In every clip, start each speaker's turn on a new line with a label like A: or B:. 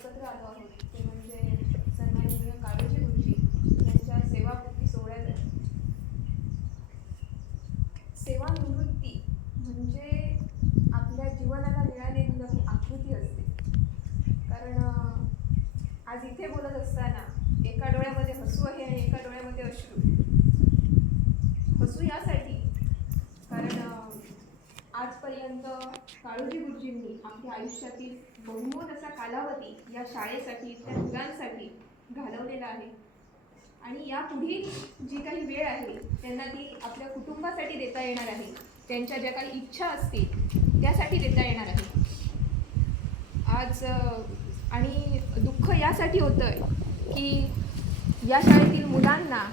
A: एकत्र आलो आहोत. ते म्हणजे सन्माननीय काळजी गुरुजी यांच्या सेवामुक्ती सोहळ्यात सेवानिवृत्ती म्हणजे आपल्या जीवनाला मिळालेली नवी आकृती असते. कारण आज इथे बोलत असताना एका डोळ्यामध्ये हसू आहे आणि एका डोळ्यामध्ये अश्रू हसू यासाठी कारण अं, आजपर्यंत काळोजी गुरुजींनी आपल्या आयुष्यातील बहुमोल असा कालावधी या शाळेसाठी त्या मुलांसाठी घालवलेला आहे. आणि या पुढील जी काही वेळ आहे त्यांना ती आपल्या कुटुंबासाठी देता येणार आहे. त्यांच्या ज्या काही इच्छा असतील त्यासाठी देता येणार आहे. आज आणि दुःख यासाठी होतं आहे की या शाळेतील मुलांना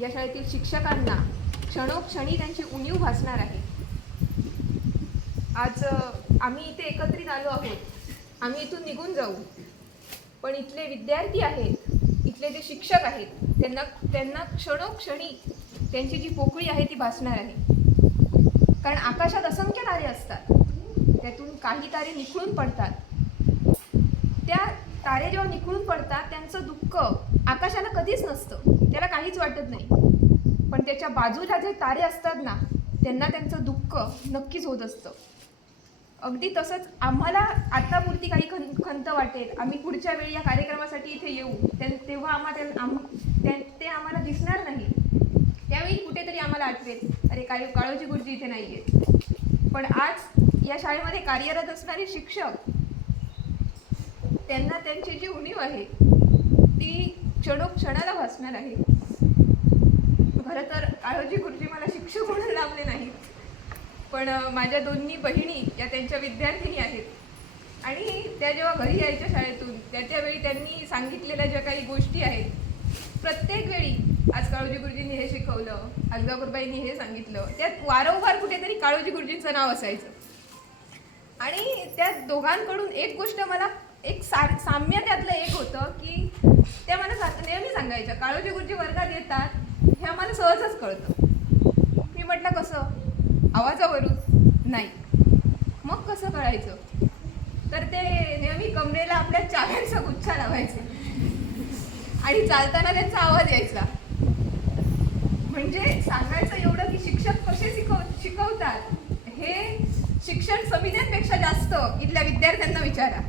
A: या शाळेतील शिक्षकांना क्षणोक्षणी त्यांची उणीव भासणार आहे. आज आम्ही इथे एकत्रित आलो आहोत. आम्ही इथून निघून जाऊ. पण इथले विद्यार्थी आहेत इथले जे शिक्षक आहेत त्यांना त्यांना क्षणोक्षणी त्यांची जी पोकळी आहे ती भासणार आहे. कारण आकाशात असंख्य तारे असतात. त्यातून काही तारे निखळून पडतात. त्या तारे जेव्हा निखळून पडतात त्यांचं दुःख आकाशाला कधीच नसतं. त्याला काहीच वाटत नाही. पण त्याच्या बाजूला जे तारे असतात ना त्यांना त्यांचं दुःख नक्कीच होत असतं. अगदी तसंच आम्हाला आत्तापुरती काही खं खंत वाटेल. आम्ही पुढच्या वेळी या कार्यक्रमासाठी इथे येऊ. त्या- तेव्हा आम्हाला आम त्या- ते आम्हाला दिसणार नाही. त्यावेळी कुठेतरी आम्हाला आठवेल अरे काय काळोजी गुरुजी इथे नाही आहेत पण आज या शाळेमध्ये कार्यरत असणारे शिक्षक त्यांना त्यांची जी उणीव आहे ती क्षणोक्षणाला भासणार आहे. खरं तर काळोजी गुरुजी मला शिक्षक म्हणून लाभले नाहीत. पण माझ्या दोन्ही बहिणी या त्यांच्या विद्यार्थिनी आहेत. आणि त्या जेव्हा घरी यायच्या शाळेतून त्याच्यावेळी त्यांनी सांगितलेल्या ज्या काही गोष्टी आहेत प्रत्येक वेळी आज काळोजी गुरुजींनी हे शिकवलं अगदापूरबाईंनी हे सांगितलं त्यात वारंवार कुठेतरी काळोजी गुरुजींचं नाव असायचं. आणि त्या दोघांकडून एक गोष्ट मला एक सार साम्य त्यातलं एक होतं की त्या मला सा नेहमी सांगायच्या काळोजी गुरुजी वर्गात येतात हे आम्हाला सहजच कळतं. मी म्हटलं कसं? आवाजावरून? नाही. मग कसं कळायचं? तर ते नेहमी कमरेला आपल्या चाव्यांचा गुच्छा लावायचे. आणि चालताना त्यांचा आवाज यायचा. म्हणजे सांगायचं एवढं की शिक्षक कसे शिकव शिकवतात हे शिक्षण समित्यांपेक्षा जास्त इथल्या विद्यार्थ्यांना विचारा.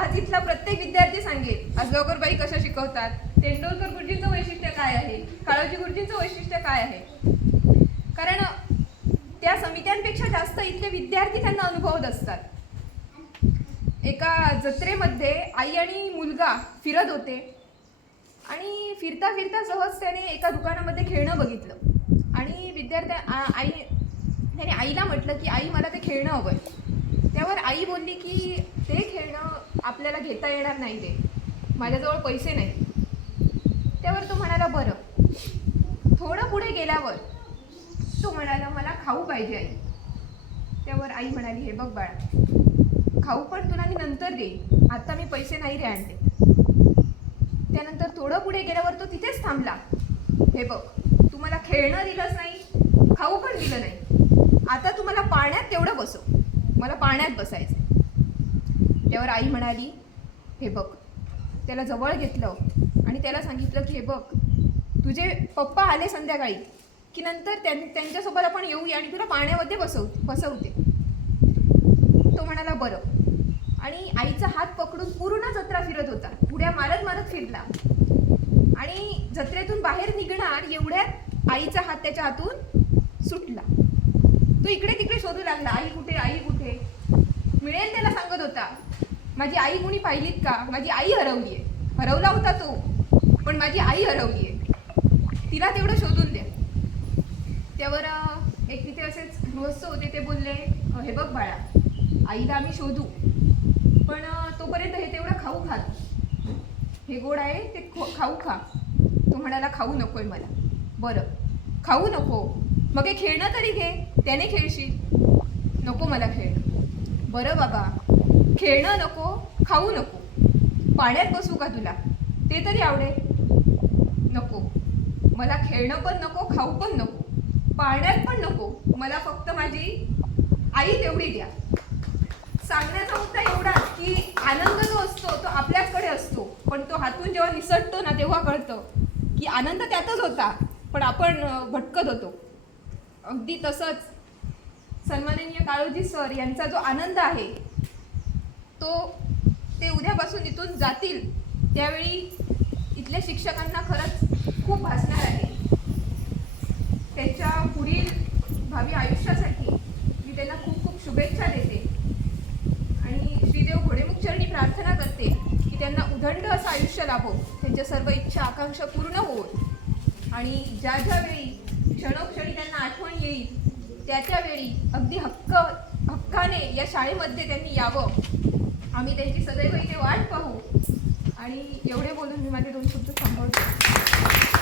A: आज इथला प्रत्येक विद्यार्थी सांगेल आजगावकरबाई कशा शिकवतात? तेंडोलकर गुरुजींचं वैशिष्ट्य काय आहे? काळोजी गुरुजींचं वैशिष्ट्य काय आहे? कारण त्या समित्यांपेक्षा जास्त इथले विद्यार्थी त्यांना अनुभवत असतात. एका जत्रेमध्ये आई आणि मुलगा फिरत होते. आणि फिरता फिरता सहज त्याने एका दुकानामध्ये खेळणं बघितलं. आणि विद्यार्थ्या आई त्याने आईला म्हटलं की आई मला ते खेळणं हवं आहे त्यावर आई बोलली की ते खेळणं आपल्याला घेता येणार नाही ते. माझ्याजवळ पैसे नाही. त्यावर तो म्हणाला बरं. थोडं पुढे गेल्यावर तो म्हणाला मला खाऊ पाहिजे आई. त्यावर आई म्हणाली हे बघ बाळा खाऊ पण तुला मी नंतर देईन. आता मी पैसे नाही रे आणते त्यानंतर थोडं पुढे गेल्यावर तो तिथेच थांबला. हे बघ तू मला खेळणं दिलंच नाही खाऊ पण दिलं नाही. आता तू मला पाण्यात तेवढं बसव. मला पाण्यात बसायचं त्यावर आई म्हणाली हे बघ त्याला जवळ घेतलं आणि त्याला सांगितलं की हे बघ तुझे पप्पा आले संध्याकाळी. की नंतर त्यां त्यांच्यासोबत आपण येऊया आणि तुला पाण्यामध्ये बसव बसवते. तो म्हणाला बरं. आणि आईचा हात पकडून पूर्ण जत्रा फिरत होता. उड्या मारत मारत फिरला. आणि जत्रेतून बाहेर निघणार एवढ्यात आईचा हात त्याच्या हातून सुटला. तो इकडे तिकडे शोधू लागला आई कुठे आई कुठे? मिळेल त्याला सांगत होता माझी आई कुणी पाहिलीत का? माझी आई हरवली आहे हरवला होता तो पण माझी आई हरवली आहे तिला तेवढं शोधून द्या. त्यावर एक तिथे असेच गृहस्थ होते ते बोलले हे बघ बाळा आईला आम्ही शोधू पण तोपर्यंत हे तेवढं खाऊ खा. हे गोड आहे ते खाऊ खा. तो म्हणाला खाऊ नको आहे मला. बरं. खाऊ नको. मग हे खेळणं तरी घे त्याने खेळशील. नको मला खेळणं बरं बाबा. खेळणं नको खाऊ नको. पाण्यात बसू का तुला? ते तरी आवडेल. नको. मला खेळणं पण नको खाऊ पण नको. पाळण्यात पण नको. मला फक्त माझी आई तेवढी द्या. सांगण्याचा मुद्दा एवढा की आनंद जो असतो तो आपल्याचकडे असतो. पण तो हातून जेव्हा निसटतो ना तेव्हा कळतं की आनंद त्यातच होता. पण आपण भटकत होतो. अगदी तसंच सन्माननीय काळोजी सर यांचा जो आनंद आहे तो ते उद्यापासून इथून जातील. त्यावेळी इथल्या शिक्षकांना खरंच खूप भासणार आहे. त्यांच्या पुढील भावी आयुष्यासाठी मी त्यांना खूप खूप शुभेच्छा देते. आणि श्रीदेव घोडेमुखचरणी प्रार्थना करते की त्यांना उदंड असं आयुष्य लाभो त्यांच्या सर्व इच्छा आकांक्षा पूर्ण होत आणि ज्या ज्या वेळी क्षणोक्षणी त्यांना आठवण येईल त्या त्यावेळी अगदी हक्क हक्काने या शाळेमध्ये त्यांनी यावं. आम्ही त्यांची सदैव इथे वाट पाहू. आणि एवढे बोलून मी माझे दोन शब्द थांबवते.